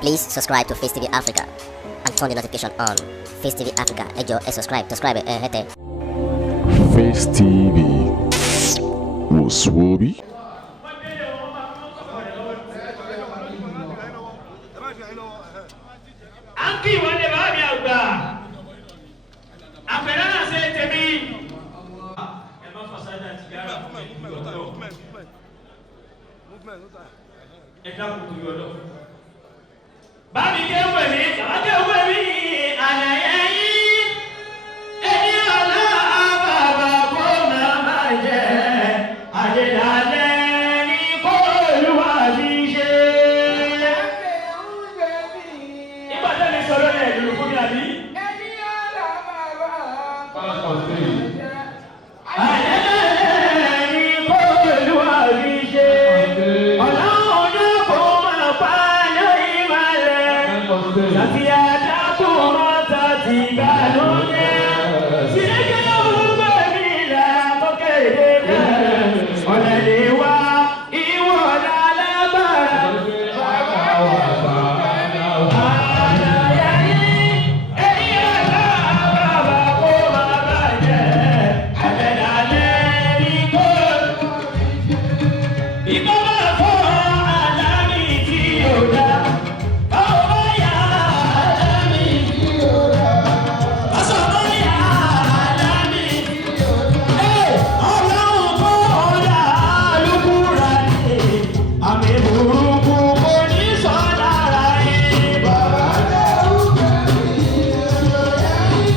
Please subscribe to Face TV Africa and turn the notification on. Face TV Africa, ẹ jọ̀ọ́ ẹ subscribe, hete. Face TV was Swoby. Anki wale ba mi àgbà. Afẹ́rẹ́ náà ṣe tèmi. Ẹ má fasada ti yára fún mi. Ẹ dákun tó yọ lọ. Bá mi ké wẹ̀ mí, bàbá ké wẹ̀ mí, àlàyé yín. Ẹni ọ̀la bàbá kó máa máa jẹ. Àjẹdálẹ̀ ní kó Olúwa fi ṣe. Nígbà tẹ́lẹ̀ sọ̀rọ̀ ẹ̀ ló fún mi àbí. Àjẹdálẹ̀ ní kó Olúwa fi ṣe. Ọ̀la ọjọ́ kó máa pa lórí ìmọ̀lẹ̀. Láti àdàkùnrin tàbí ìgbàlódé. Sílẹ̀kẹ́ olùgbé mi là kókèrè náà. Ọ̀lẹ́lẹ̀ wá ìwọ lálábàárà. Àlàyé yìí, èyí ọ̀la bàbá kó máa bàjẹ́. Àjẹdálẹ̀ ní kó. Ìkọ́ máa fọ́ àlámì tí ò dá. Ọwọ́ yá àlámì tí ò dá. Ọ̀sọ̀rọ̀ yá àlámì tí ò dá. Ọlọ́run kó ọ̀dà lùkúra ní. Àmì burúkú kò ní sọ lára yín. Bàbá dẹ́rù kẹ́mi ìrora yín.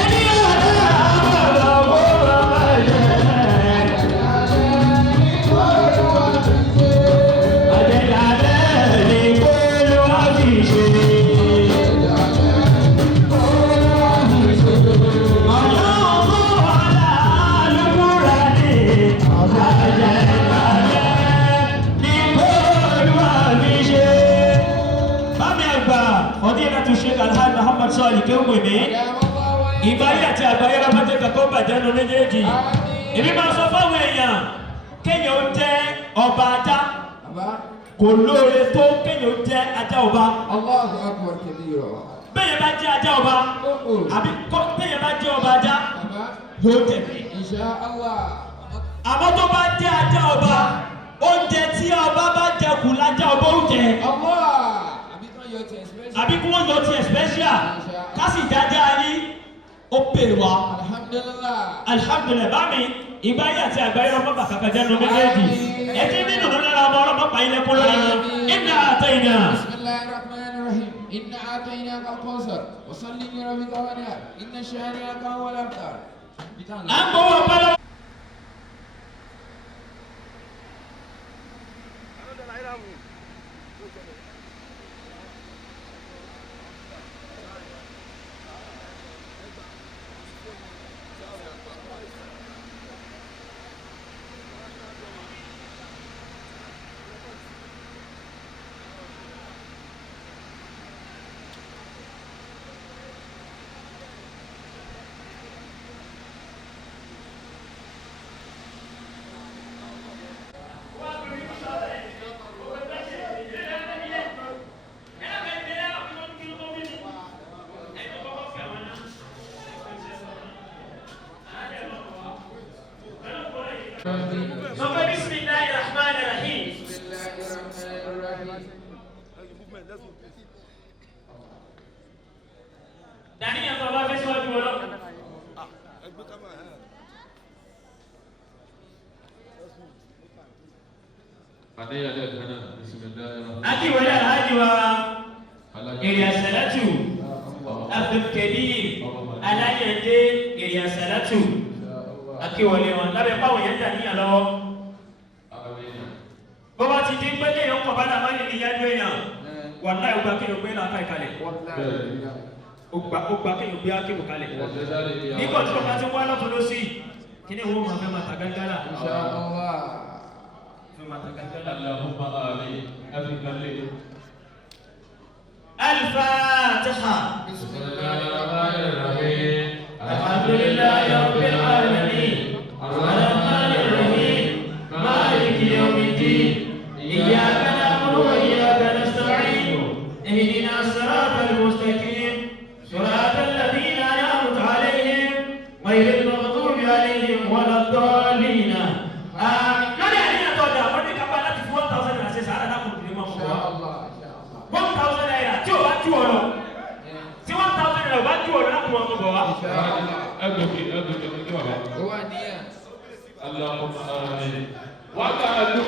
Ẹni ọ̀la bàbá kó máa bàjẹ́. Àjẹdálẹ̀ ní kó Olúwa fi ṣe. Ìbáyé àti àgbáyé lábájẹ́ kankan bàjẹ́ nu méjèèjì. Èmi máa sọ fáwọn èèyàn kéèyàn ó jẹ́ ọba ajá kò lóore tó kéèyàn ó jẹ́ ajá ọba. Allahu Akbar kabira. Béèyàn bá jẹ́ ajá ọba àbí téèyàn bá jẹ́ ọba ajá yóò jẹ̀bi. Insha Allah. Àmọ́ tó bá jẹ́ ajá ọba oúnjẹ tí ọba bá jẹ kù lájá ọba oúnjẹ. Allah. Àbí kan yọ ti express. Àbí kí wọ́n yọ ti special ká sì jájá yín ó pè wá. Alhamdulillah. Alhamdulillah bámi ìgbáyé àti àgbáyé ọmọ bàkàkà jẹnu méjèèjì. Ẹtí nínú ló lára ọmọ ọlọ́mọ pa ilẹ̀ kún lórí wọn. Inna atayna. Bismillahir Rahmanir Rahim. Inna ataynaka al-Kawthar. Wa salli li rabbika wanhar. Inna shani'aka huwal abtar. À ń gbowó ọpọlọ. Sọfẹ́ Bismillahir Rahmanir Rahim. Bismillahir Rahmanir Rahim. Dàníyàn tó bá fẹ́ síwájú wọn lọ. Aki wọlé alhaji wa èrè àṣàlátù Abdulkadir Alayande èrè àṣàlátù. Aki wọlé wọn lábẹ́ báwọn yẹn dàníyàn lọ́wọ́. Bó bá ti dín pé kéèyàn kọ̀ bá dàbá lè ní yájú èèyàn. Wàláhì ó gbà kéèyàn gbé làákà ìkàlẹ̀. Ó gbà kéèyàn gbé ákébù kalẹ̀. Nígbà tí wọ́n bá ti wá lọ́tọ̀ lọ́sí, kí ni wọ́n máa fẹ́ máa tàgágálà? Insha Allah. Fẹ́ máa tàgágálà. Allahumma amin. Amin. Al-Fatiha. Bismillahir Rahmanir Rahim. Alhamdulillahi Rabbil Alamin. Ar-Rahmanir Rahim. Maliki yawmiddin. Iyyaka na'budu wa iyyaka nasta'in. ẹgbẹ̀gbẹ̀ bàbá. Ó wà níyà. Allahumma amin. Wákàtí.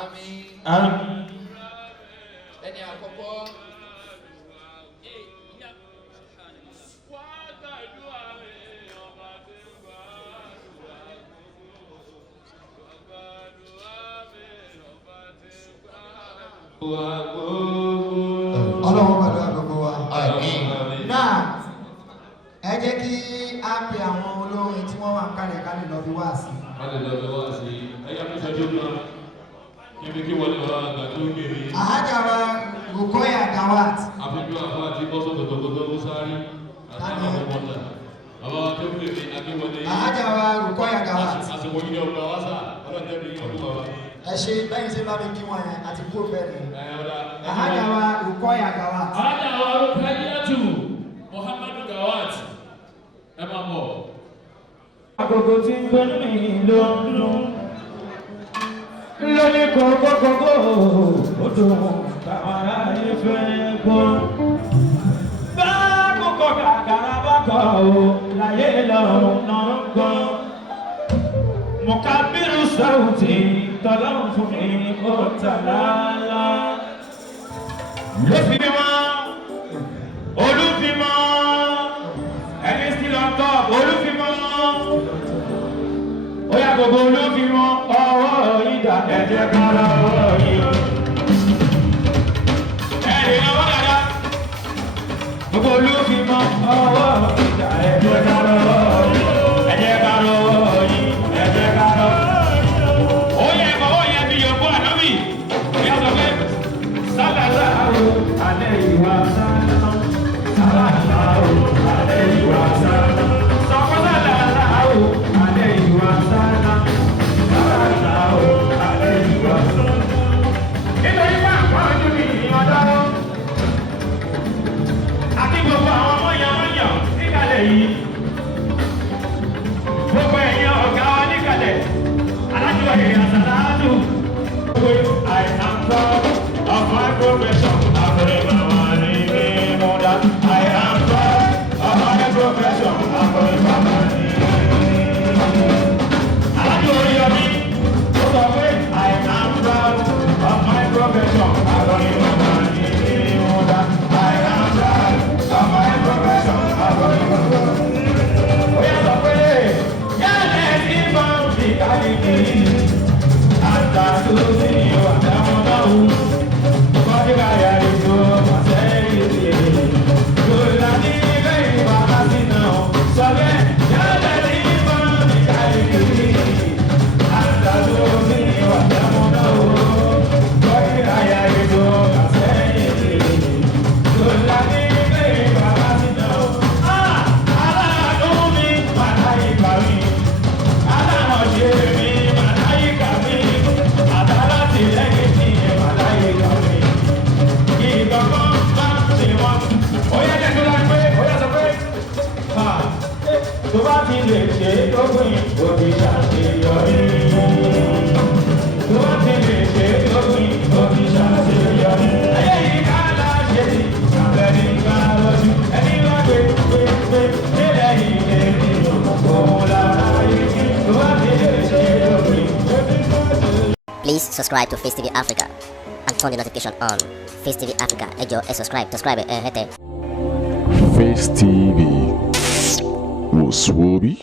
Àmín. Àmín. Ẹni àkọ́kọ́. Ọlọ́run gbàdúrà gbogbo wa. Náà ẹ jẹ́ kí á pe àwọn olórin tí wọ́n wà ń kálẹ̀ kálẹ̀ lọ bí wá sí. Kálẹ̀ lọ bí wá sí. Ẹyà mi sọ jókòó náà. Ibi kí wọlé wa àgbà tó ń gbèrè. Àhájà wa Rukoya Gawat. Àfẹ́jú àfọ́ àti bọ́sọ̀ tòtòtòtò ló sáré. Àtàwọn ọmọ ọ̀la. Àwọn akẹ́kọ̀ọ́ lè akéwọlé. Àhájà wa Rukoya Gawat. Àsìkò yìí ni ọ̀gbà wá sá. Ọlọ́jẹ́ mi ọdún bàbá. Ẹ ṣe bẹ́yìn sí bá mi kí wọn yẹn àti kúrò bẹ́ẹ̀ ni. Àhájà wa Rukoya Gawat. Àhájà wa Rukayatu Muhammadu Gawat. Ẹ máa bọ̀. Agogo tí ń gbé mi ló ń dún. Lóní kọ̀ọ̀kọ̀kọ̀ ó dùn táwọn aráyé fẹ́ gbọ́. Bá kókó kàkàrà bá kọ̀ ọ́ láyé lọ́rùn náà ń gbọ́. Mukabiru Sauti tọ́lọ́run fún mi kó tàlálá. Lófìmọ́, olúfìmọ́, ẹni sí lọ́tọ̀ olúfìmọ́. Ó yá gbogbo olúfìmọ́ ọwọ́ ìdá ẹ̀jẹ̀ kára ọwọ́ yìí. Ẹ̀rì ọwọ́ dada. Gbogbo olúfìmọ́ ọwọ́ ìdá ẹ̀jẹ̀ kára ọwọ́ yìí. Ẹ̀jẹ̀ kára ọwọ́ yìí. Ẹ̀jẹ̀ kára ọwọ́ yìí. Ó yẹ ọwọ́ yẹn fi yọ̀bọ̀ ànábì. Ó yá sọ pé sálàláwo alẹ́ ìwà sáná. Sálàláwo alẹ́ ìwà sáná. Sọ̀kọ́ sálàláwo alẹ́ ìwà sáná. Sálàláwo alẹ́ ìwà sáná. Nítorí pé àpọ́njú ni ọjọ́. Àti gbogbo àwọn ọmọ yàmọ́yàn níkàlẹ̀ yìí. Gbogbo ẹ̀yin ọ̀gá wa níkàlẹ̀. Alájọ èèyàn àsàlátù. I am proud of my profession. Àbẹ̀rẹ̀ màmá ní ní múdà. I am proud of my profession. Àbẹ̀rẹ̀ màmá ní ní múdà. Alájọ Oríyọmí ó sọ pé I am proud of my profession. Àbẹ̀rẹ̀ màmá ní ní múdà. I am proud of my profession. Àbẹ̀rẹ̀ màmá ní ní múdà. Ó yẹ sọ pé yálẹ̀ sí máa ń fi káyé kiri. Àtàlùsí ọ̀dàmọ́ náà wù. Kọ́díkà yà ètò àṣẹ́yìn sí i. Yorùbá ní ilé ìbára sí náà. Sọ́bẹ̀ yálẹ̀ sí máa ń fi káyé kiri. Àtàlùsí ọ̀dàmọ́ náà wù. Kọ́díkà yà ètò àṣẹ́yìn sí i. Yorùbá ní ilé ìbára sí náà. Aláàánú mi màdá ìgbà mi. Aláàánú ṣe mi màdá ìgbà mi. Àtàlátì lẹ́yìn tí ẹ màdá ìgbà mi. Ìgbàgbọ́ bá ṣe wọ́n. Ó yẹ kẹ́kọ̀ọ́ láti pé ó yẹ sọ pé tó bá ti lè ṣe lógún òbí ṣàṣeyọrí. Tó bá ti lè ṣe lógún òbí ṣàṣeyọrí. Ayé yìí ká láṣẹ ti àbẹ̀rí ká lọ́jú. Ẹni wá gbé nílẹ̀ yìí lè rí òun lára yìí. Tó bá ti lè ṣe lógún òbí ṣàṣeyọrí. Please subscribe to Face TV Africa and turn the notification on. Face TV Africa, ẹ jọ̀ọ́ ẹ subscribe hete. Face TV was Swoby.